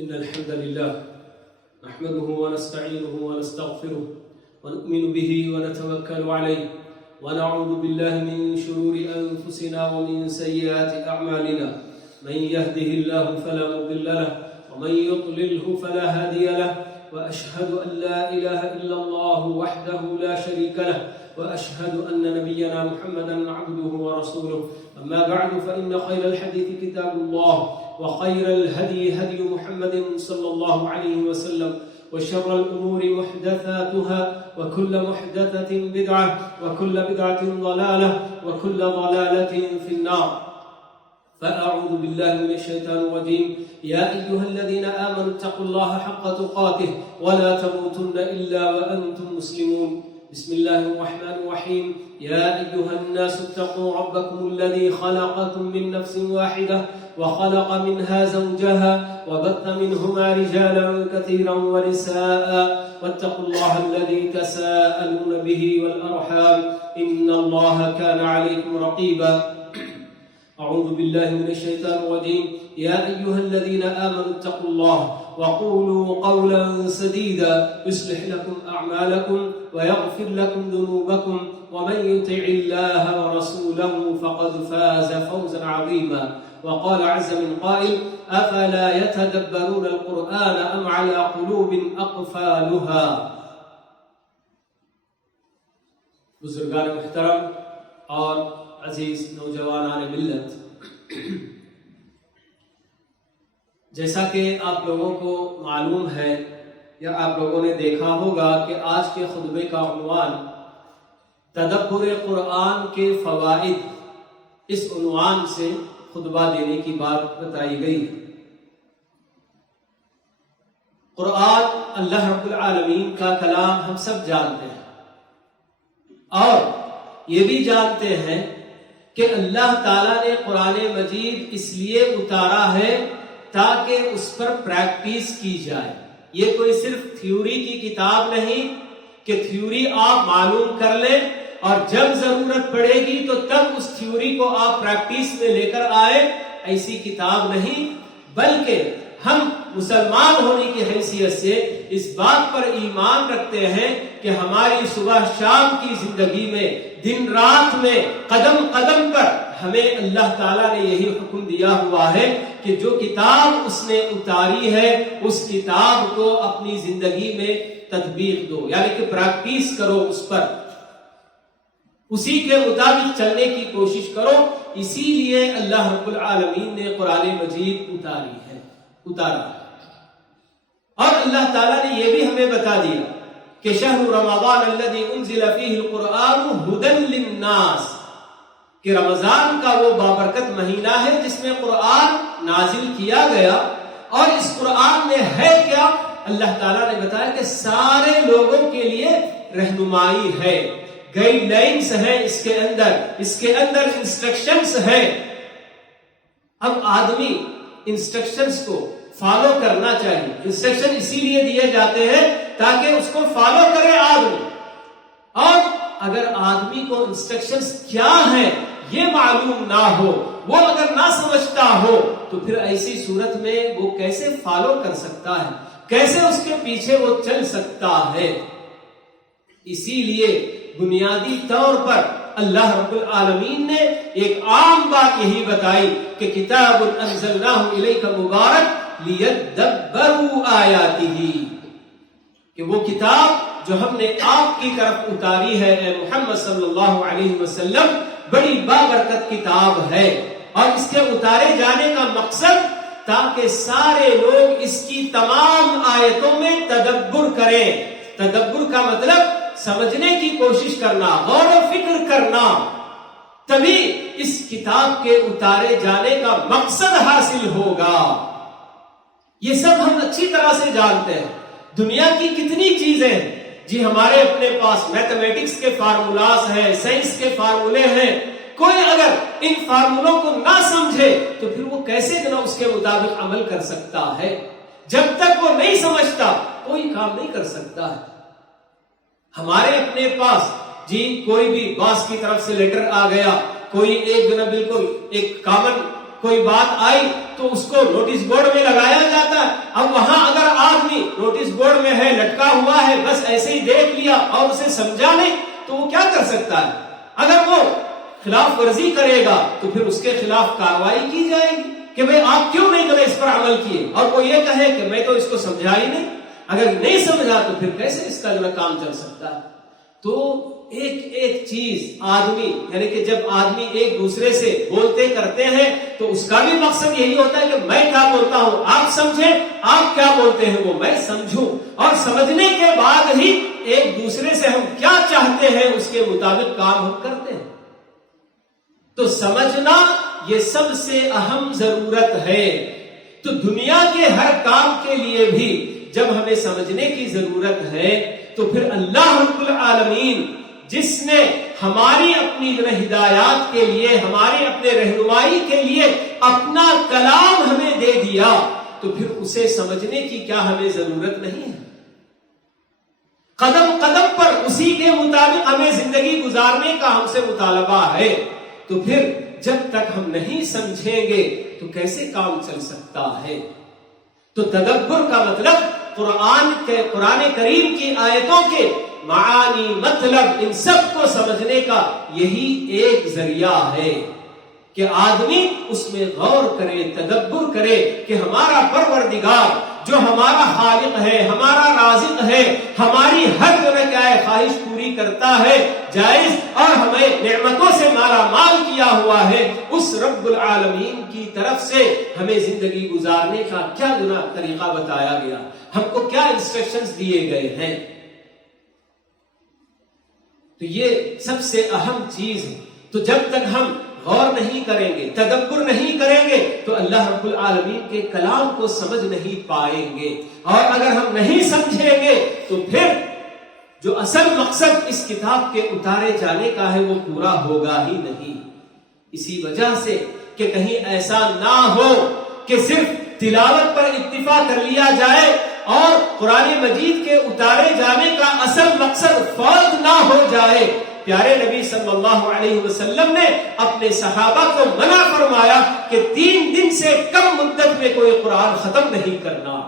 إن الحمد لله نحمده ونستعينه ونستغفره ونؤمن به ونتوكل عليه ونعوذ بالله من شرور أنفسنا ومن سيئات أعمالنا من يهده الله فلا مضل له ومن يضلله فلا هادي له وأشهد أن لا إله إلا الله وحده لا شريك له وأشهد أن نبينا محمدا عبده ورسوله أما بعد فإن خير الحديث كتاب الله وخير الهدي هدي محمد صلى الله عليه وسلم وشر الأمور محدثاتها وكل محدثة بدعة وكل بدعة ضلالة وكل ضلالة في النار. فأعوذ بالله من الشيطان الرجيم. يا أيها الذين آمنوا اتقوا الله حق تقاته ولا تموتن إلا وأنتم مسلمون. بسم الله الرحمن الرحيم. يا أيها الناس اتقوا ربكم الذي خلقكم من نفس واحدة وخلق منها زوجها وبث منهما رجالا كثيرا ونساء واتقوا الله الذي تساءلون به والأرحام إن الله كان عليكم رقيبا. أعوذ بالله من الشيطان الرجيم. يا أيها الذين آمنوا اتقوا الله وقولوا قولا سديدا يصلح لكم أعمالكم ويغفر لكم ذنوبكم ومن يطع الله ورسوله فقد فاز فوزا عظيما. وقال عز من قائل أفلا يتدبرون القرآن أم على قلوب أقفالها. بزرگان محترم اور عزیز نوجوانان ملت، جیسا کہ آپ لوگوں کو معلوم ہے یا آپ لوگوں نے دیکھا ہوگا کہ آج کے خطبے کا عنوان تدبر قرآن کے فوائد، اس عنوان سے خطبہ دینے کی بات بتائی گئی. قرآن اللہ رب العالمین کا کلام ہم سب جانتے ہیں اور یہ بھی جانتے ہیں کہ اللہ تعالیٰ نے قرآن مجید اس لیے اتارا ہے تاکہ اس پر پریکٹس کی جائے. یہ کوئی صرف تھیوری کی کتاب نہیں کہ تھیوری آپ معلوم کر لیں اور جب ضرورت پڑے گی تو تب اس تھیوری کو آپ پریکٹس میں لے کر آئے. ایسی کتاب نہیں، بلکہ ہم مسلمان ہونے کی حیثیت سے اس بات پر ایمان رکھتے ہیں کہ ہماری صبح شام کی زندگی میں، دن رات میں، قدم قدم پر ہمیں اللہ تعالیٰ نے یہی حکم دیا ہوا ہے کہ جو کتاب اس نے اتاری ہے اس کتاب کو اپنی زندگی میں تطبیق دو، یعنی کہ پریکٹس کرو، اس پر اسی کے مطابق چلنے کی کوشش کرو. اسی لیے اللہ رب العالمین نے قرآن مجید اتارا. اور اللہ تعالیٰ نے یہ بھی ہمیں بتا دیا کہ شہر رمضان الذی انزل فیہ القرآن ھدی للناس، کہ رمضان کا وہ بابرکت مہینہ ہے جس میں قرآن نازل کیا گیا. اور اس قرآن میں ہے کیا؟ اللہ تعالیٰ نے بتایا کہ سارے لوگوں کے لیے رہنمائی ہے، گائیڈ لائنز ہیں اس کے اندر انسٹرکشنز ہیں. اب آدمی انسٹرکشنز کو فالو کرنا چاہیے. انسٹرکشن اسی لیے دیے جاتے ہیں تاکہ اس کو فالو کرے آدمی. اور اگر آدمی کو انسٹرکشنز کیا ہیں یہ معلوم نہ ہو، وہ اگر نہ سمجھتا ہو، تو پھر ایسی صورت میں وہ کیسے فالو کر سکتا ہے، کیسے اس کے پیچھے وہ چل سکتا ہے. اسی لیے بنیادی طور پر اللہ رب العالمین نے ایک عام بات یہی بتائی کہ کتاب انزلناہ الیک مبارک لیدبروا آیاتہ، کہ وہ کتاب جو ہم نے آپ کی طرف اتاری ہے اے محمد صلی اللہ علیہ وسلم، بڑی بابرکت کتاب ہے. اور اس کے اتارے جانے کا مقصد تاکہ سارے لوگ اس کی تمام آیتوں میں تدبر کریں. تدبر کا مطلب سمجھنے کی کوشش کرنا، غور و فکر کرنا. تبھی اس کتاب کے اتارے جانے کا مقصد حاصل ہوگا. یہ سب ہم اچھی طرح سے جانتے ہیں. دنیا کی کتنی چیزیں ہیں جی، ہمارے اپنے پاس میتھمیٹکس کے فارمولاز ہیں، سائنس کے فارمولے ہیں. کوئی اگر ان فارمولوں کو نہ سمجھے تو پھر وہ کیسے اس کے مطابق عمل کر سکتا ہے؟ جب تک وہ نہیں سمجھتا کوئی کام نہیں کر سکتا ہے. ہمارے اپنے پاس کوئی بھی باس کی طرف سے لیٹر آ گیا، کوئی ایک بالکل ایک کامن کوئی بات آئی تو اس کو نوٹس بورڈ میں لگایا جاتا ہے. اب وہاں اگر آدمی نوٹس بورڈ میں ہے، لٹکا ہوا ہے، بس ایسے ہی دیکھ لیا اور اسے سمجھا نہیں تو وہ کیا کر سکتا ہے؟ اگر وہ خلاف ورزی کرے گا تو پھر اس کے خلاف کارروائی کی جائے گی کہ بھئی آپ کیوں نہیں کرے اس پر عمل کیے، اور وہ یہ کہے کہ میں تو اس کو سمجھا ہی نہیں. اگر نہیں سمجھا تو پھر کیسے اس کا کام چل سکتا ہے؟ تو ایک ایک چیز آدمی، یعنی کہ جب آدمی ایک دوسرے سے بولتے کرتے ہیں تو اس کا بھی مقصد یہی ہوتا ہے کہ میں کیا بولتا ہوں آپ سمجھیں، آپ کیا بولتے ہیں وہ میں سمجھوں، اور سمجھنے کے بعد ہی ایک دوسرے سے ہم کیا چاہتے ہیں اس کے مطابق کام ہم کرتے ہیں. تو سمجھنا یہ سب سے اہم ضرورت ہے. تو دنیا کے ہر کام کے لیے بھی جب ہمیں سمجھنے کی ضرورت ہے تو پھر اللہ رب العالمین جس نے ہماری اپنی ہدایات کے لیے، ہماری اپنے رہنمائی کے لیے اپنا کلام ہمیں دے دیا، تو پھر اسے سمجھنے کی کیا ہمیں ضرورت نہیں ہے؟ قدم قدم پر اسی کے مطابق ہمیں زندگی گزارنے کا ہم سے مطالبہ ہے. تو پھر جب تک ہم نہیں سمجھیں گے تو کیسے کام چل سکتا ہے؟ تو تدبر کا مطلب قرآن کریم کی آیتوں کے معانی، مطلب ان سب کو سمجھنے کا یہی ایک ذریعہ ہے کہ آدمی اس میں غور کرے، تدبر کرے کہ ہمارا پروردگار جو ہمارا خالق ہے، ہمارا رازق ہے، ہماری ہر طرح کیا ہے خواہش پوری کرتا ہے، جائز، اور ہمیں نعمتوں سے مالا مال کیا ہوا ہے، اس رب العالمین کی طرف سے ہمیں زندگی گزارنے کا کیا طریقہ بتایا گیا، ہم کو کیا انسٹرکشنز دیے گئے ہیں. تو یہ سب سے اہم چیز ہے. تو جب تک ہم غور نہیں کریں گے، تدبر نہیں کریں گے تو اللہ رب العالمین کے کلام کو سمجھ نہیں پائیں گے، اور اگر ہم نہیں سمجھیں گے تو پھر جو اصل مقصد اس کتاب کے اتارے جانے کا ہے وہ پورا ہوگا ہی نہیں. اسی وجہ سے کہ کہیں ایسا نہ ہو کہ صرف تلاوت پر اکتفا کر لیا جائے اور قرآن مجید کے اتارے جانے کا اصل مقصد فوت نہ ہو جائے. پیارے نبی صلی اللہ علیہ وسلم نے اپنے صحابہ کو منع فرمایا کہ 3 دن سے کم مدت میں کوئی قرآن ختم نہیں کرنا.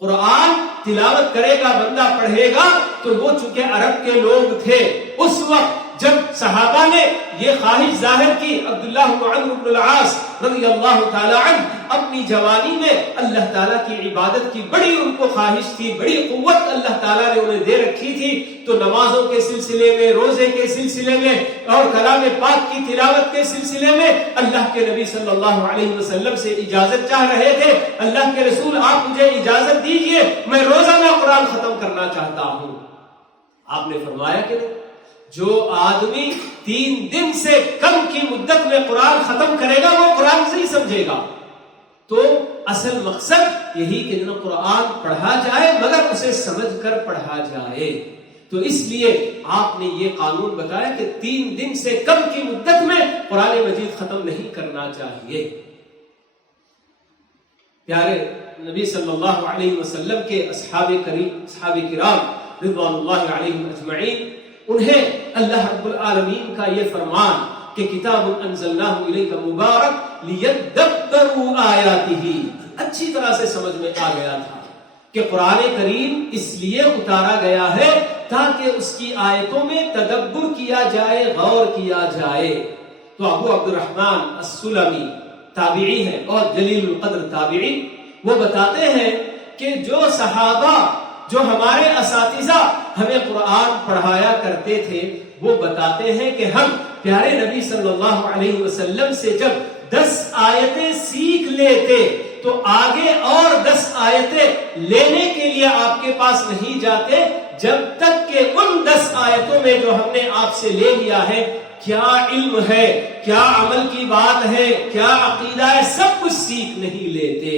قرآن تلاوت کرے گا، بندہ پڑھے گا، تو وہ چونکہ عرب کے لوگ تھے اس وقت جب صحابہ نے یہ خواہش ظاہر کی، عبداللہ بن عمرو بن العاص رضی اللہ تعالی عنہ اپنی جوانی میں اللہ تعالیٰ کی عبادت کی بڑی ان کو خواہش تھی، بڑی قوت اللہ تعالیٰ نے انہیں دے رکھی تھی. تو نمازوں کے سلسلے میں، روزے کے سلسلے میں اور کلام پاک کی تلاوت کے سلسلے میں اللہ کے نبی صلی اللہ علیہ وسلم سے اجازت چاہ رہے تھے. اللہ کے رسول آپ مجھے اجازت دیجئے، میں روزانہ قرآن ختم کرنا چاہتا ہوں. آپ نے فرمایا کہ جو آدمی 3 دن سے کم کی مدت میں قرآن ختم کرے گا وہ قرآن نہیں سمجھے گا. تو اصل مقصد یہی کہ جنہوں قرآن پڑھا جائے مگر اسے سمجھ کر پڑھا جائے. تو اس لیے آپ نے یہ قانون بتایا کہ 3 دن سے کم کی مدت میں قرآن مجید ختم نہیں کرنا چاہیے. پیارے نبی صلی اللہ علیہ وسلم کے اصحاب کرام رضوان اللہ علیہم اجمعین، انہیں اللہ رب العالمین کا یہ فرمان کہ کتاب انزلناہ الیک مبارک لیدبروا آیاتہ اچھی طرح سے سمجھ میں آ گیا تھا کہ قرآن کریم اس لیے اتارا گیا ہے تاکہ اس کی آیتوں میں تدبر کیا جائے، غور کیا جائے. تو ابو عبد الرحمن السلمی تابعی ہے اور جلیل القدر تابعی، وہ بتاتے ہیں کہ جو صحابہ، جو ہمارے اساتذہ ہمیں قرآن پڑھایا کرتے تھے، وہ بتاتے ہیں کہ ہم پیارے نبی صلی اللہ علیہ وسلم سے جب 10 آیتیں سیکھ لیتے تو آگے اور 10 آیتیں لینے کے لیے آپ کے پاس نہیں جاتے جب تک کہ ان 10 آیتوں میں جو ہم نے آپ سے لے لیا ہے کیا علم ہے، کیا عمل کی بات ہے، کیا عقیدہ ہے، سب کچھ سیکھ نہیں لیتے.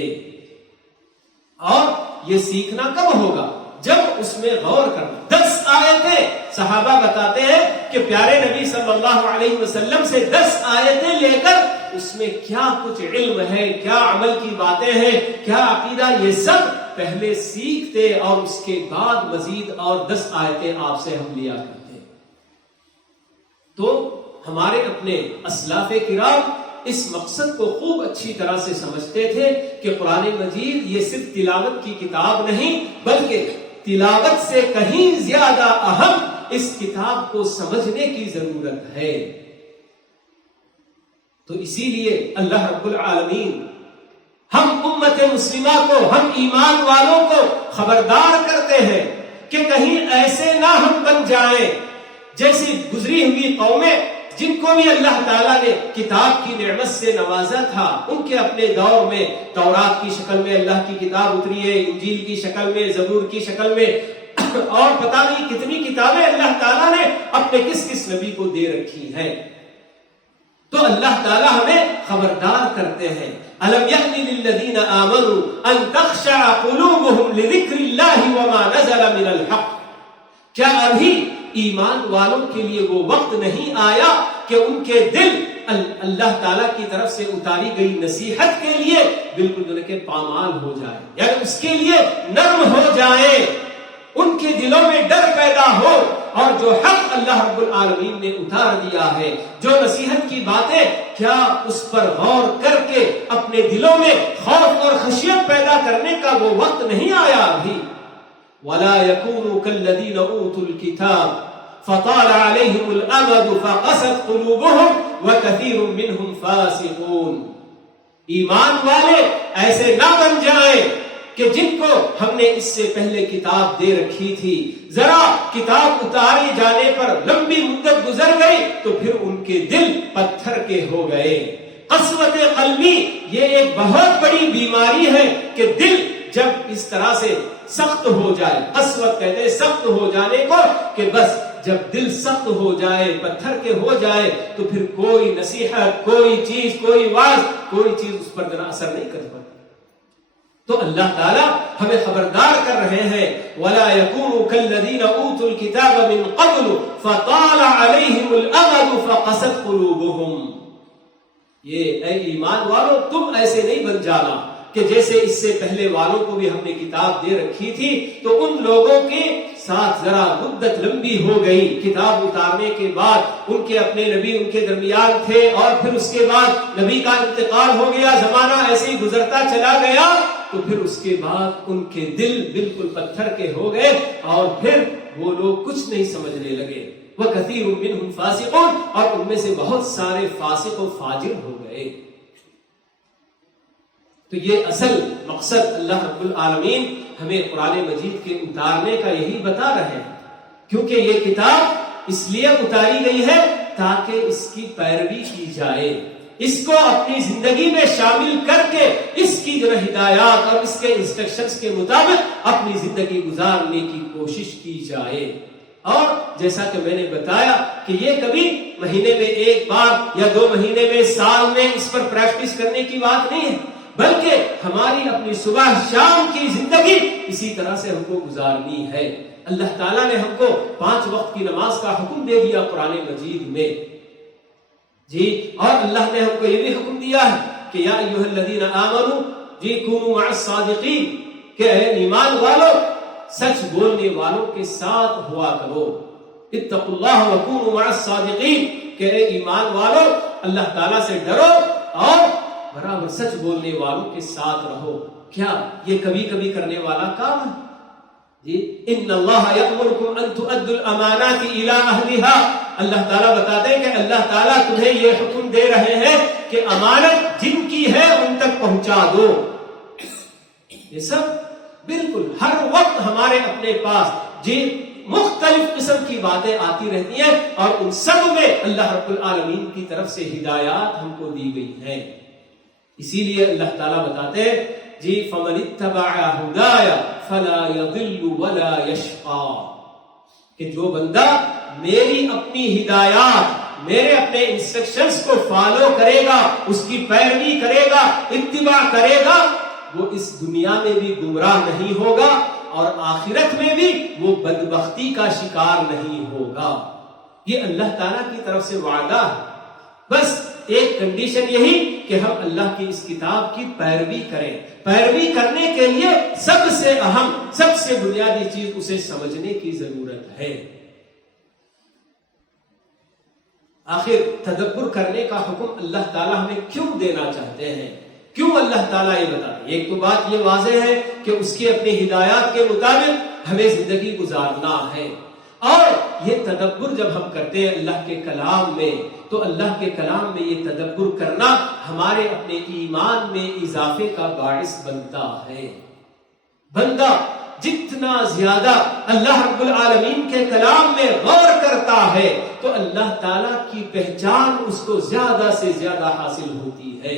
اور یہ سیکھنا کب ہوگا؟ جب اس میں غور کرنا. 10 آیتیں صحابہ بتاتے ہیں کہ پیارے نبی صلی اللہ علیہ وسلم سے 10 آیتیں لے کر اس میں کیا کچھ علم ہے، کیا عمل کی باتیں ہیں، کیا عقیدہ، یہ سب پہلے سیکھتے اور اس کے بعد مزید اور 10 آیتیں آپ سے ہم لیا کرتے. تو ہمارے اپنے اسلاف کرام اس مقصد کو خوب اچھی طرح سے سمجھتے تھے کہ قرآن مجید یہ صرف تلاوت کی کتاب نہیں بلکہ تلاوت سے کہیں زیادہ اہم اس کتاب کو سمجھنے کی ضرورت ہے. تو اسی لیے اللہ رب العالمین ہم امت مسلمہ کو، ہم ایمان والوں کو خبردار کرتے ہیں کہ کہیں ایسے نہ ہم بن جائیں جیسی گزری ہوئی قومیں جن کو بھی اللہ تعالیٰ نے کتاب کی نعمت سے نوازا تھا. ان کے اپنے دور میں تورات کی شکل میں اللہ کی کتاب اتری ہے، انجیل کی شکل میں، زبور کی شکل میں، اور پتہ نہیں کتنی کتابیں اللہ تعالیٰ نے اپنے کس کس نبی کو دے رکھی ہیں. تو اللہ تعالیٰ ہمیں خبردار کرتے ہیں، أَلَمْ يَأْنِ لِلَّذِينَ آمَنُوا أَن تَخْشَعَ قُلُوبُهُمْ لِذِكْرِ اللَّهِ وَمَا نَزَلَ مِنَ الْحَقِّ. کیا ابھی ایمان والوں کے لیے وہ وقت نہیں آیا کہ ان کے دل اللہ تعالیٰ کی طرف سے اتاری گئی نصیحت کے لیے بالکل جو کہ پامال ہو جائے، یعنی اس کے لیے نرم ہو جائیں، ان کے دلوں میں ڈر پیدا ہو، اور جو حق اللہ رب العالمین نے اتار دیا ہے، جو نصیحت کی باتیں، کیا اس پر غور کر کے اپنے دلوں میں خوف اور خشیت پیدا کرنے کا وہ وقت نہیں آیا ابھی؟ وَلَا يَكُونُوا كَالَّذِينَ أُوتُوا الْكِتَابَ فَطَالَ عَلَيْهِمُ الْأَمَدُ فَقَسَتْ قُلُوبُهُمْ وَكَثِيرٌ مِّنْهُمْ فَاسِقُونَ. ایمان والے ایسے نہ بن جائیں کہ جن کو ہم نے اس سے پہلے کتاب دے رکھی تھی، ذرا کتاب اتارے جانے پر لمبی مدت گزر گئی تو پھر ان کے دل پتھر کے ہو گئے. قسوت قلبی یہ ایک بہت بڑی بیماری ہے کہ دل جب اس طرح سے سخت ہو جائے، قسوت کہتے ہیں سخت ہو جانے کو، کہ بس جب دل سخت ہو جائے، پتھر کے ہو جائے، تو پھر کوئی نصیحت، کوئی چیز، کوئی واعظ، کوئی چیز اس پر ذرا اثر نہیں کر پاتی. تو اللہ تعالیٰ ہمیں خبردار کر رہے ہیں، وَلَا يَكُونُوا كَالَّذِينَ أُوتُوا الْكِتَابَ مِنْ قَبْلُ فَطَالَ عَلَيْهِمُ الْأَمَدُ فَقَسَتْ قُلُوبُهُمْ. یہ اے ایمان والو، تم ایسے نہیں بن جانا کہ جیسے اس سے پہلے والوں کو بھی ہم نے کتاب دے رکھی تھی تو ان لوگوں کے ساتھ ذرا مدت لمبی ہو گئی، کتاب اتارنے کے بعد ان کے اپنے نبی ان کے درمیان تھے، اور پھر اس کے بعد نبی کا انتقال ہو گیا، زمانہ ایسے ہی گزرتا چلا گیا، تو پھر اس کے بعد ان کے دل بالکل پتھر کے ہو گئے، اور پھر وہ لوگ کچھ نہیں سمجھنے لگے. وَكَثِيرٌ مِّنْهُمْ فَاسِقُونَ، اور ان میں سے بہت سارے فاسق و فاجر ہو گئے. تو یہ اصل مقصد اللہ رب العالمین ہمیں قرآن مجید کے اتارنے کا یہی بتا رہے ہیں، کیونکہ یہ کتاب اس لیے اتاری گئی ہے تاکہ اس کی پیروی کی جائے، اس کو اپنی زندگی میں شامل کر کے اس کی جو ہدایات اور اس کے انسٹرکشنز کے مطابق اپنی زندگی گزارنے کی کوشش کی جائے. اور جیسا کہ میں نے بتایا کہ یہ کبھی مہینے میں ایک بار یا 2 مہینے میں، سال میں اس پر پریکٹس کرنے کی بات نہیں ہے، بلکہ ہماری اپنی صبح شام کی زندگی اسی طرح سے ہم کو گزارنی ہے. اللہ تعالیٰ نے ہم کو 5 وقت کی نماز کا حکم دے دیا قرآن مجید میں جی، اور اللہ نے ہم کو یہ بھی حکم دیا ہے کہ یا ایھا الذین آمنوا جی کونوا مع الصادقین، کہ اے ایمان والو سچ بولنے والوں کے ساتھ ہوا کرو. اتقوا اللہ وکونوا مع الصادقین، کہ اے ایمان والو اللہ تعالیٰ سے ڈرو اور برابر سچ بولنے والوں کے ساتھ رہو. کیا یہ کبھی کبھی کرنے والا کام ہے جی؟ ان اللہ یأمرکم ان تؤدوا الامانات الی اہلھا، اللہ تعالیٰ بتاتے ہیں کہ اللہ تعالیٰ تمہیں یہ حکم دے رہے ہیں کہ امانت جن کی ہے ان تک پہنچا دو. یہ سب بالکل ہر وقت ہمارے اپنے پاس جی مختلف قسم کی باتیں آتی رہتی ہیں، اور ان سب میں اللہ رب العالمین کی طرف سے ہدایات ہم کو دی گئی ہیں. اسی لیے اللہ تعالیٰ بتاتے ہیں جی فَمَنِ اتَّبَعَ هُدَايَ فَلَا يَضِلُّ وَلَا يَشْقَى، کہ جو بندہ میری اپنی ہدایات، میرے اپنے انسٹرکشنز کو فالو کرے گا، اس کی پیروی کرے گا، اتباع کرے گا، وہ اس دنیا میں بھی گمراہ نہیں ہوگا اور آخرت میں بھی وہ بدبختی کا شکار نہیں ہوگا. یہ اللہ تعالیٰ کی طرف سے وعدہ ہے. بس ایک کنڈیشن یہی کہ ہم اللہ کی اس کتاب کی پیروی کریں. پیروی کرنے کے لیے سب سے اہم، سب سے بنیادی چیز اسے سمجھنے کی ضرورت ہے. آخر تدبر کرنے کا حکم اللہ تعالیٰ ہمیں کیوں دینا چاہتے ہیں؟ کیوں اللہ تعالیٰ یہ بتاتے ہیں؟ ایک تو بات یہ واضح ہے کہ اس کی اپنی ہدایات کے مطابق ہمیں زندگی گزارنا ہے، اور یہ تدبر جب ہم کرتے ہیں اللہ کے کلام میں، تو اللہ کے کلام میں یہ تدبر کرنا ہمارے اپنے ایمان میں اضافے کا باعث بنتا ہے۔ بندہ جتنا زیادہ اللہ رب العالمین کے کلام میں غور کرتا ہے تو اللہ تعالیٰ کی پہچان اس کو زیادہ سے زیادہ حاصل ہوتی ہے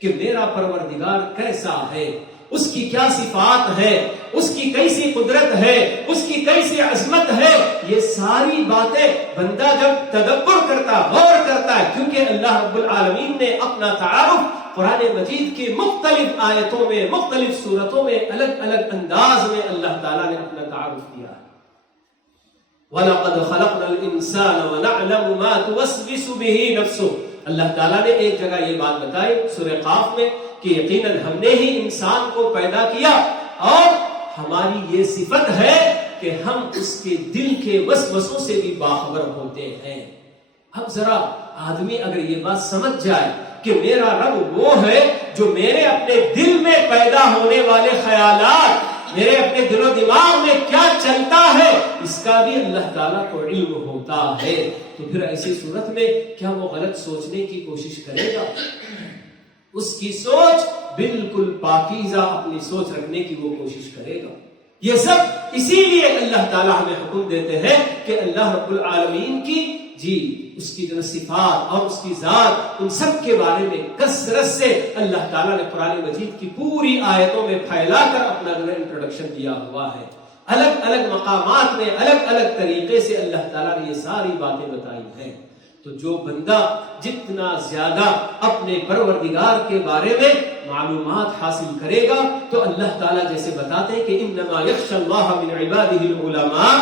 کہ میرا پروردگار کیسا ہے، اس کی کیا صفات ہے، اس کی کیسی قدرت ہے، اس کی کیسی عظمت ہے۔ یہ ساری باتیں بندہ جب تدبر کرتا، غور کرتا ہے، کیونکہ اللہ رب العالمین نے اپنا تعارف قرآن مجید کی مختلف آیتوں میں، مختلف صورتوں میں، الگ الگ انداز میں اللہ تعالیٰ نے اپنا تعارف دیا ہے۔ وَلَقَدْ خَلَقْنَا الْإِنسَانَ وَنَعْلَمُ مَا تُوَسْوِسُ بِهِ نَفْسُهُ۔ اللہ تعالیٰ نے ایک جگہ یہ بات بتائی سورہ قاف میں کہ یقیناً ہم نے ہی انسان کو پیدا کیا، اور ہماری یہ صفت ہے کہ ہم اس کے دل کے وسوسوں سے بھی باخبر ہوتے ہیں۔ اب ذرا آدمی اگر یہ بات سمجھ جائے کہ میرا رب وہ ہے جو میرے اپنے دل میں پیدا ہونے والے خیالات، میرے اپنے دل و دماغ میں کیا چلتا ہے، اس کا بھی اللہ تعالیٰ کو علم ہوتا ہے، تو پھر ایسی صورت میں کیا وہ غلط سوچنے کی کوشش کرے گا؟ اس کی سوچ بالکل پاکیزہ اپنی سوچ رکھنے کی وہ کوشش کرے گا۔ یہ سب اسی لیے اللہ تعالیٰ ہمیں حکم دیتے ہیں کہ اللہ رب العالمین کی اس کی جو صفات اور اس کی ذات، ان سب کے بارے میں کثرت سے اللہ تعالیٰ نے قرآن مجید کی پوری آیتوں میں پھیلا کر اپنا انٹروڈکشن دیا ہوا ہے۔ الگ الگ مقامات میں الگ الگ طریقے سے اللہ تعالیٰ نے یہ ساری باتیں بتائی ہیں۔ تو جو بندہ جتنا زیادہ اپنے پروردگار کے بارے میں معلومات حاصل کرے گا، تو اللہ تعالیٰ جیسے بتاتے ہیں کہ انما یخشی اللہ من عبادہ العلماء،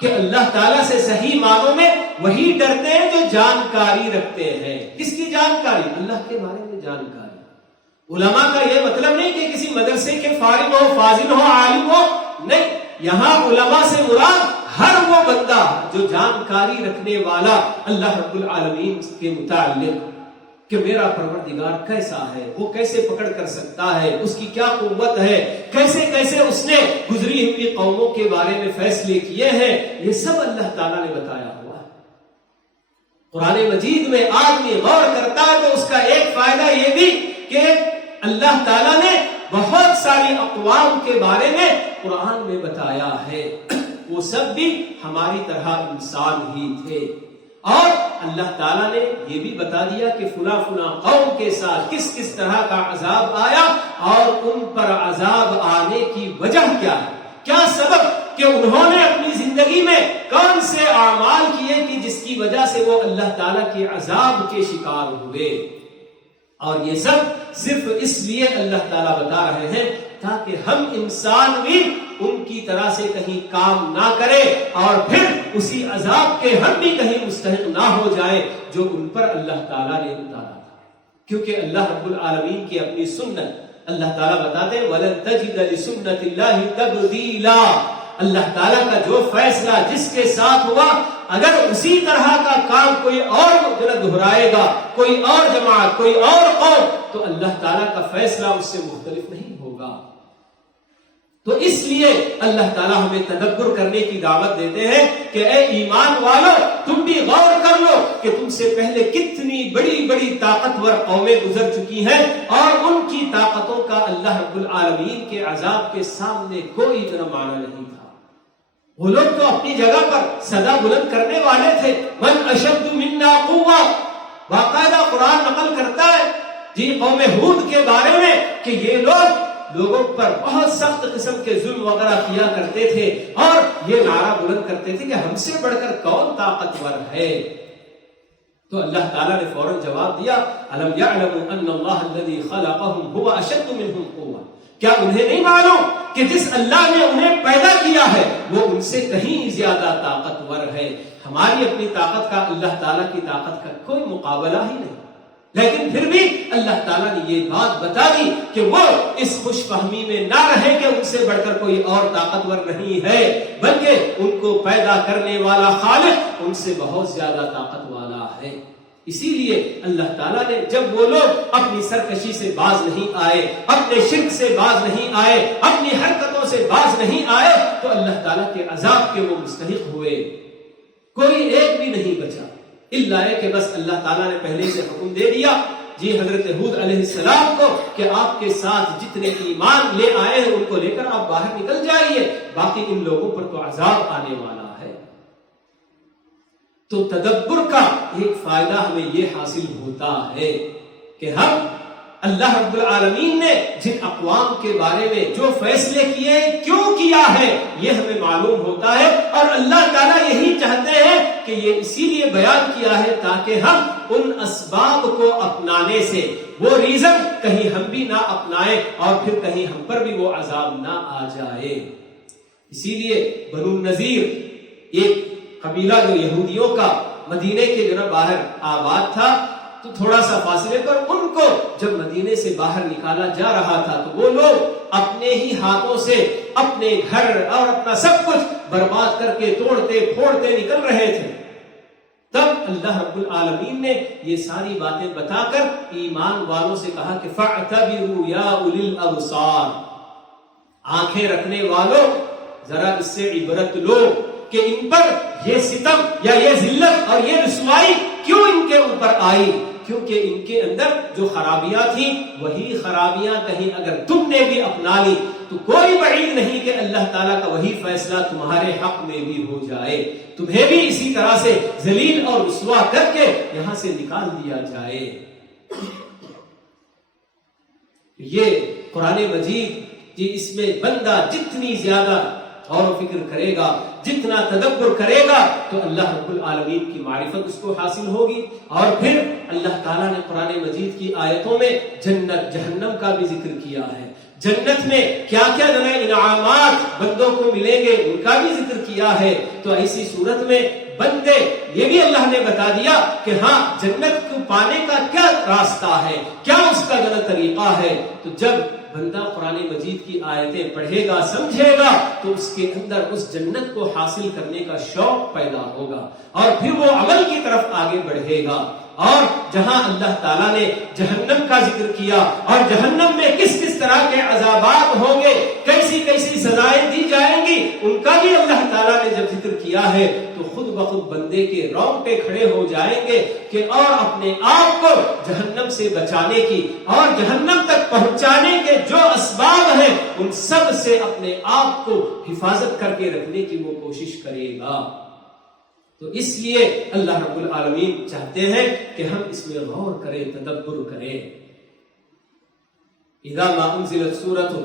کہ اللہ تعالیٰ سے صحیح معنوں میں وہی ڈرتے ہیں جو جانکاری رکھتے ہیں۔ کس کی جانکاری؟ اللہ کے بارے میں جانکاری۔ علماء کا یہ مطلب نہیں کہ کسی مدرسے کے فارغ ہو، فاضل ہو، عالم ہو، نہیں، یہاں علماء سے مراد ہر وہ بندہ جو جانکاری رکھنے والا اللہ رب العالمین کے متعلق، کہ میرا پروردگار کیسا ہے، وہ کیسے پکڑ کر سکتا ہے، اس کی کیا قوت ہے، کیسے کیسے اس نے گزری ہوئی قوموں کے بارے میں فیصلے کیے ہیں، یہ سب اللہ تعالیٰ نے بتایا ہوا ہے۔ قرآن مجید میں آدمی غور کرتا ہے تو اس کا ایک فائدہ یہ بھی کہ اللہ تعالیٰ نے بہت ساری اقوام کے بارے میں قرآن میں بتایا ہے، وہ سب بھی ہماری طرح انسان ہی تھے، اور اللہ تعالیٰ نے یہ بھی بتا دیا کہ فلاں فلاں قوم کے ساتھ کس کس طرح کا عذاب آیا، اور ان پر عذاب آنے کی وجہ کیا ہے، کیا سبب کہ انہوں نے اپنی زندگی میں کون سے اعمال کیے کہ جس کی وجہ سے وہ اللہ تعالیٰ کے عذاب کے شکار ہوئے۔ اور یہ سب صرف اس لیے اللہ تعالیٰ بتا رہے ہیں تاکہ ہم انسان بھی ان کی طرح سے کہیں کام نہ کرے، اور پھر اسی عذاب کے ہم بھی کہیں مستحق نہ ہو جائے جو ان پر اللہ تعالیٰ نے اتارا تھا۔ کیونکہ اللہ رب العالمین کی اپنی سنت، اللہ تعالیٰ بتاتے ہیں وَلَن تَجِدَ لِسُنَّتِ اللَّهِ تَبْدِيلًا، اللہ تعالیٰ کا جو فیصلہ جس کے ساتھ ہوا، اگر اسی طرح کا کام کوئی اور دہرائے گا، کوئی اور جماعت، کوئی اور قوم، تو اللہ تعالیٰ کا فیصلہ اس سے مختلف نہیں ہوگا۔ تو اس لیے اللہ تعالیٰ ہمیں تدبر کرنے کی دعوت دیتے ہیں کہ اے ایمان والو، تم بھی غور کر لو کہ تم سے پہلے کتنی بڑی بڑی طاقتور قومیں گزر چکی ہیں، اور ان کی طاقتوں کا اللہ رب العالمین کے عذاب کے سامنے کوئی معنی نہیں تھا۔ وہ لوگ تو اپنی جگہ پر صدا بلند کرنے والے تھے، من اشد منا قوہ، باقاعدہ قرآن نقل کرتا ہے قوم ہود کے بارے میں کہ یہ لوگوں پر بہت سخت قسم کے ظلم وغیرہ کیا کرتے تھے، اور یہ نعرہ بلند کرتے تھے کہ ہم سے بڑھ کر کون طاقتور ہے۔ تو اللہ تعالیٰ نے فوراً جواب دیا الم یعلموا ان اللہ الذی خلقهم هو اشد منهم قوہ، کیا انہیں نہیں معلوم کہ جس اللہ نے انہیں پیدا کیا ہے وہ ان سے کہیں زیادہ طاقتور ہے۔ ہماری اپنی طاقت کا اللہ تعالیٰ کی طاقت کا کوئی مقابلہ ہی نہیں، لیکن پھر بھی اللہ تعالیٰ نے یہ بات بتا دی کہ وہ اس خوش فہمی میں نہ رہے کہ ان سے بڑھ کر کوئی اور طاقتور نہیں ہے، بلکہ ان کو پیدا کرنے والا خالق ان سے بہت زیادہ طاقت والا ہے۔ اسی لیے اللہ تعالیٰ نے جب وہ لوگ اپنی سرکشی سے باز نہیں آئے، اپنے شرک سے باز نہیں آئے، اپنی حرکتوں سے باز نہیں آئے، تو اللہ تعالیٰ کے عذاب کے وہ مستحق ہوئے. کوئی ایک بھی نہیں بچا، الا ہے کہ بس اللہ تعالیٰ نے پہلے سے حکم دے دیا جی حضرت ہود علیہ السلام کو کہ آپ کے ساتھ جتنے ایمان لے آئے ہیں ان کو لے کر آپ باہر نکل جائیے، باقی ان لوگوں پر تو عذاب آنے والا ہے. تو تدبر کا ایک فائدہ ہمیں یہ حاصل ہوتا ہے کہ ہم اللہ رب العالمین نے جن اقوام کے بارے میں جو فیصلے کیے کیوں کیا ہے یہ ہمیں معلوم ہوتا ہے، اور اللہ تعالیٰ یہی چاہتے ہیں کہ یہ اسی لیے بیان کیا ہے تاکہ ہم ان اسباب کو اپنانے سے وہ ریزن کہیں ہم بھی نہ اپنائیں اور پھر کہیں ہم پر بھی وہ عذاب نہ آ جائے. اسی لیے بنو النذیر ایک قبیلہ جو یہودیوں کا مدینے کے جو باہر آباد تھا، تو تھوڑا سا فاصلے پر ان کو جب مدینے سے باہر نکالا جا رہا تھا تو وہ لوگ اپنے ہی ہاتھوں سے اپنے گھر اور اپنا سب کچھ برباد کر کے توڑتے پھوڑتے نکل رہے تھے. تب اللہ رب العالمین نے یہ ساری باتیں بتا کر ایمان والوں سے کہا کہ فَاعْتَبِرُوا يَا أُولِي الْأَبْصَارِ، آنکھیں رکھنے والوں ذرا اس سے عبرت لو کہ ان پر یہ ستم یا یہ ذلت اور یہ رسوائی کیوں ان کے اوپر آئی، کیونکہ ان کے اندر جو خرابیاں تھیں وہی خرابیاں کہیں اگر تم نے بھی اپنا لی تو کوئی بعید نہیں کہ اللہ تعالیٰ کا وہی فیصلہ تمہارے حق میں بھی ہو جائے، تمہیں بھی اسی طرح سے ذلیل اور رسوا کر کے یہاں سے نکال دیا جائے. یہ قرآن مجید جی اس میں بندہ جتنی زیادہ غور و فکر کرے گا، جتنا تدبر کرے گا تو اللہ رب العالمین کی معرفت اس کو حاصل ہوگی. اور پھر اللہ تعالیٰ نے قرآن مجید کی آیتوں میں جنت جہنم کا بھی ذکر کیا ہے، جنت میں کیا کیا انعامات بندوں کو ملیں گے ان کا بھی ذکر کیا ہے. تو ایسی صورت میں بندے یہ بھی اللہ نے بتا دیا کہ ہاں جنت کو پانے کا کیا راستہ ہے، کیا اس کا غلط طریقہ ہے. تو جب بندہ قرآن مجید کی آیتیں پڑھے گا سمجھے گا تو اس کے اندر اس جنت کو حاصل کرنے کا شوق پیدا ہوگا اور پھر وہ عمل کی طرف آگے بڑھے گا. اور جہاں اللہ تعالیٰ نے جہنم کا ذکر کیا اور جہنم میں کس کس طرح کے عذابات ہوں گے، کیسی کیسی سزائیں دی جائیں گی، ان کا بھی اللہ تعالیٰ نے جب ذکر کیا ہے تو خود بخود بندے کے رونگٹے کھڑے ہو جائیں گے کہ اور اپنے آپ کو جہنم سے بچانے کی اور جہنم تک پہنچانے کے جو اسباب ہیں ان سب سے اپنے آپ کو حفاظت کر کے رکھنے کی وہ کوشش کرے گا. تو اس لیے اللہ رب العالمین چاہتے ہیں کہ ہم اس میں غور کریں، تدبر کریں. اذا ما انزلت سورۃ،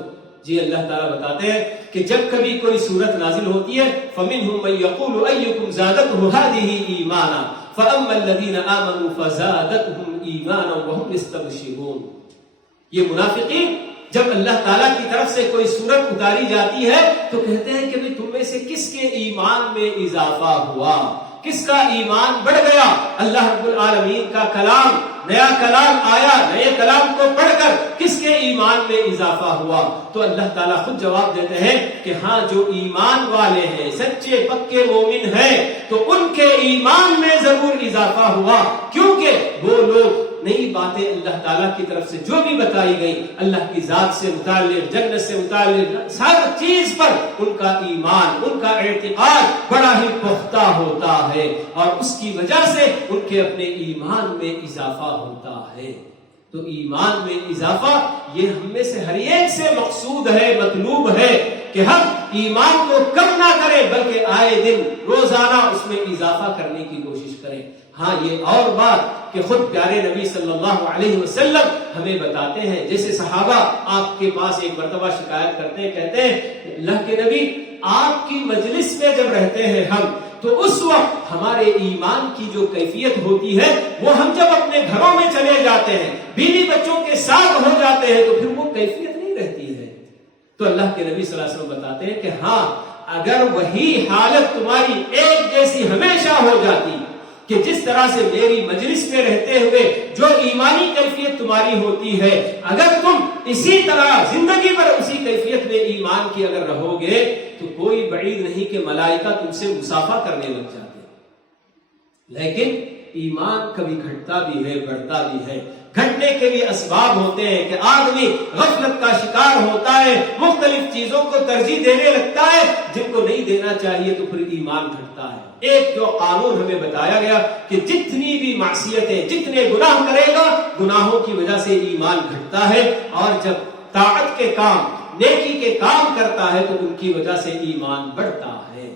جی اللہ تعالیٰ بتاتے ہیں کہ جب کبھی کوئی سورت نازل ہوتی ہے فَمِنْهُمْ مَنْ يَقُولُ أَيُّكُمْ زَادَتْهُ هَذِهِ إِيمَانًا فَأَمَّا الَّذِينَ آمَنُوا فَزَادَتْهُمْ إِيمَانًا وَهُمْ يَسْتَبْشِرُونَ. یہ منافقین جب اللہ تعالیٰ کی طرف سے کوئی سورت اتاری جاتی ہے تو کہتے ہیں کہ تم میں سے کس کے ایمان میں اضافہ ہوا، کس کا ایمان بڑھ گیا. اللہ رب العالمین کا کلام، نیا کلام آیا، نئے کلام کو پڑھ کر کس کے ایمان میں اضافہ ہوا. تو اللہ تعالیٰ خود جواب دیتے ہیں کہ ہاں جو ایمان والے ہیں، سچے پکے مومن ہیں، تو ان کے ایمان میں ضرور اضافہ ہوا، کیونکہ وہ لوگ نئی باتیں اللہ تعالیٰ کی طرف سے جو بھی بتائی گئی اللہ کی ذات سے متعلق، جنت سے متعلق ہر چیز پر ان کا ایمان، ان کا اعتقاد بڑا ہی پختہ ہوتا ہے اور اس کی وجہ سے ان کے اپنے ایمان میں اضافہ ہوتا ہے. تو ایمان میں اضافہ یہ ہم میں سے ہر ایک سے مقصود ہے، مطلوب ہے کہ ہم ایمان کو کم نہ کریں بلکہ آئے دن روزانہ اس میں اضافہ کرنے کی کوشش کریں. ہاں یہ اور بات کہ خود پیارے نبی صلی اللہ علیہ وسلم ہمیں بتاتے ہیں، جیسے صحابہ آپ کے پاس ایک مرتبہ شکایت کرتے ہیں، کہتے ہیں اللہ کے نبی آپ کی مجلس میں جب رہتے ہیں ہم تو اس وقت ہمارے ایمان کی جو کیفیت ہوتی ہے وہ ہم جب اپنے گھروں میں چلے جاتے ہیں، بیوی بچوں کے ساتھ ہو جاتے ہیں تو پھر وہ کیفیت نہیں رہتی ہے. تو اللہ کے نبی صلی اللہ علیہ وسلم بتاتے ہیں کہ ہاں اگر وہی حالت تمہاری ایک جیسی ہمیشہ ہو جاتی کہ جس طرح سے میری مجلس میں رہتے ہوئے جو ایمانی کیفیت تمہاری ہوتی ہے، اگر تم اسی طرح زندگی پر اسی کیفیت میں ایمان کی اگر رہو گے تو کوئی بعید نہیں کہ ملائکہ تم سے مصافحہ کرنے لگ جاتے. لیکن ایمان کبھی گھٹتا بھی ہے بڑھتا بھی ہے. گھٹنے کے بھی اسباب ہوتے ہیں کہ آدمی غفلت کا شکار ہوتا ہے, مختلف چیزوں کو ترجیح دینے لگتا ہے جن کو نہیں دینا چاہیے, تو پھر ایمان گھٹتا ہے. ایک جو قانون ہمیں بتایا گیا کہ جتنی بھی معصیتیں, جتنے گناہ کرے گا, گناہوں کی وجہ سے ایمان گھٹتا ہے, اور جب طاعت کے کام, نیکی کے کام کرتا ہے تو ان کی وجہ سے ایمان بڑھتا ہے.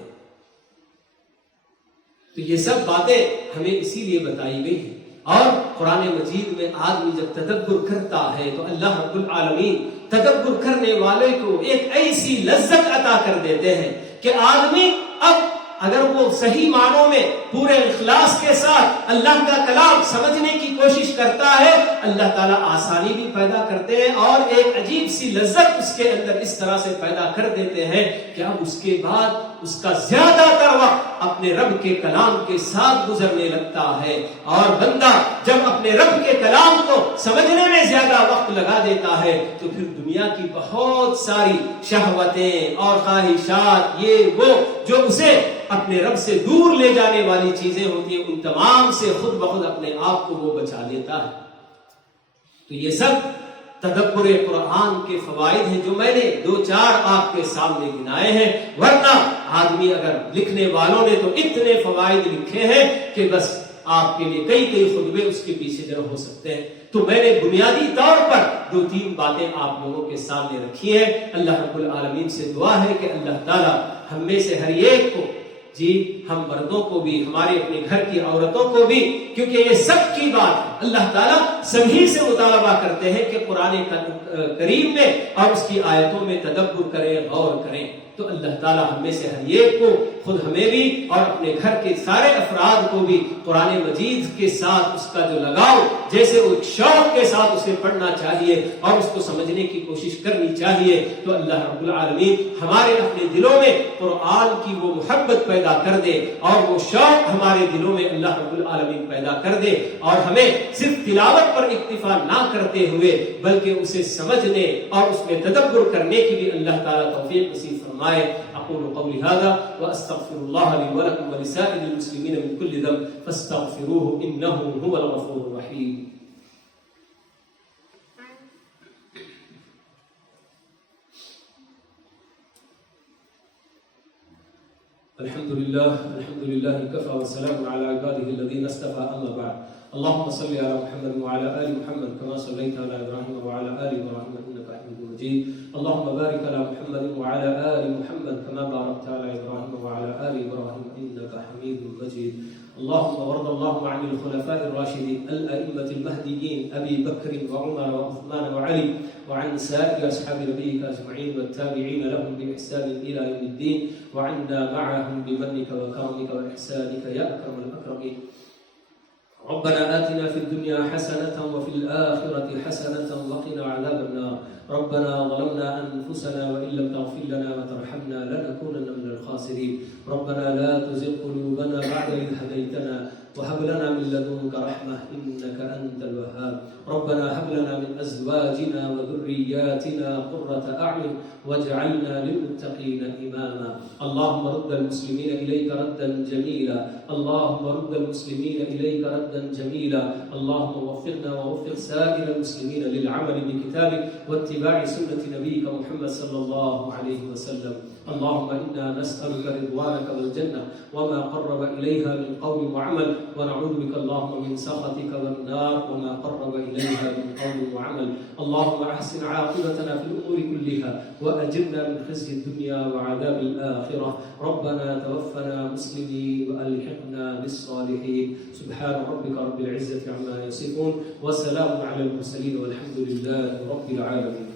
تو یہ سب باتیں ہمیں اسی لیے بتائی گئی ہیں. اور قرآن مجید میں آدمی جب تدبر کرتا ہے تو اللہ رب العالمین تدبر کرنے والے کو ایک ایسی لذت عطا کر دیتے ہیں کہ آدمی اب اگر وہ صحیح معنوں میں پورے اخلاص کے ساتھ اللہ کا کلام سمجھنے کی کوشش کرتا ہے, اللہ تعالیٰ آسانی بھی پیدا کرتے ہیں اور ایک عجیب سی لذت اس کے اندر اس طرح سے پیدا کر دیتے ہیں کہ اب اس کے بعد اس کا زیادہ تر وقت اپنے رب کے کلام کے ساتھ گزرنے لگتا ہے. اور بندہ جب اپنے رب کے کلام کو سمجھنے میں زیادہ وقت لگا دیتا ہے تو پھر دنیا کی بہت ساری شہوتیں اور خواہشات, یہ وہ جو اسے اپنے رب سے دور لے جانے والی چیزیں ہوتی ہیں, ان تمام سے خود بخود اپنے آپ کو وہ بچا لیتا ہے. تو یہ سب تدبر قرآن کے فوائد ہیں جو میں نے 2-4 آپ کے سامنے گنائے ہیں, ورنہ آدمی اگر لکھنے والوں نے تو اتنے فوائد لکھے ہیں کہ بس آپ کے لیے کئی خطبے اس کے پیچھے جڑ ہو سکتے ہیں. تو میں نے بنیادی طور پر 2-3 باتیں آپ لوگوں کے سامنے رکھی ہیں. اللہ رب العالمین سے دعا ہے کہ اللہ تعالی ہم میں سے ہر ایک کو, جی ہم مردوں کو بھی, ہمارے اپنے گھر کی عورتوں کو بھی, کیونکہ یہ سب کی بات اللہ تعالیٰ سبھی سے مطالبہ کرتے ہیں کہ قرآن کریم میں اور اس کی آیتوں میں تدبر کریں, غور کریں. تو اللہ تعالیٰ ہم میں سے ہر ایک کو, خود ہمیں بھی اور اپنے گھر کے سارے افراد کو بھی قرآن مجید کے ساتھ اس کا جو لگاؤ, جیسے وہ شوق کے ساتھ اسے پڑھنا چاہیے اور اس کو سمجھنے کی کوشش کرنی چاہیے, تو اللہ رب العالمین ہمارے اپنے دلوں میں قرآن کی وہ محبت پیدا کر دے اور وہ شوق ہمارے دلوں میں اللہ رب العالمین پیدا کر دے, اور ہمیں صرف تلاوت پر اکتفا نہ کرتے ہوئے بلکہ اسے سمجھنے اور اس میں تدبر کرنے کی بھی اللہ تعالیٰ توفیق نصیب فرمائے. اقول قولي هذا واستغفر الله لي ولكم ولسائر المسلمين من كل ذنب فاستغفروه انه هو الغفور الرحيم. الحمد لله كفى وسلام على عباده الذين اصطفى. اما بعد, اللهم صل على محمد وعلى ال محمد كما صليت على ابراهيم وعلى ال ابراهيم انك حميد مجيد. اللهم بارك على محمد وعلى ال محمد كما باركت على ابراهيم وعلى ال ابراهيم انك حميد مجيد. اللهم وارض اللهم عن الخلفاء الراشدين الائمه المهديين ابي بكر وعمر وعثمان وعلي وعن سائر اصحاب نبيك اجمعين والتابعين لهم باحسان الى يوم الدين, وعنا معهم بمنك وكرمك واحسانك يا اكرم الاكرمين. ربنا آتنا في الدنيا حسنة وفي الآخرة حسنة وقنا عذاب النار. ربنا ظلمنا أنفسنا وإن لم تغفر لنا وترحمنا لنكونن من الخاسرين. ربنا لا تزغ قلوبنا بعد إذ هديتنا وهب لنا من لدنك رحمة إنك أنت الوهاب. ربنا هب لنا من أزواجنا وذرياتنا قرة أعين واجعلنا للمتقين إماما. اللهم رد المسلمين إليك ردا جميلا, اللهم رد المسلمين إليك ردا جميلا. اللهم وفقنا ووفق سائر المسلمين للعمل بكتابك واتباع سنة نبيك محمد صلى الله عليه وسلم. اللهم إنا نسألك رضوانك والجنة وما قرب إليها من قول وعمل, ونعوذ بك اللهم من سخطك والنار وما قرب إليها من قول وعمل. اللهم أحسن عاقبتنا في الأمور كلها وأجرنا من خزي الدنيا وعذاب الآخرة. ربنا توفنا مسلمين وألحقنا بالصالحين. سبحان ربك رب العزة عما يصفون وسلام على المرسلين والحمد لله رب العالمين.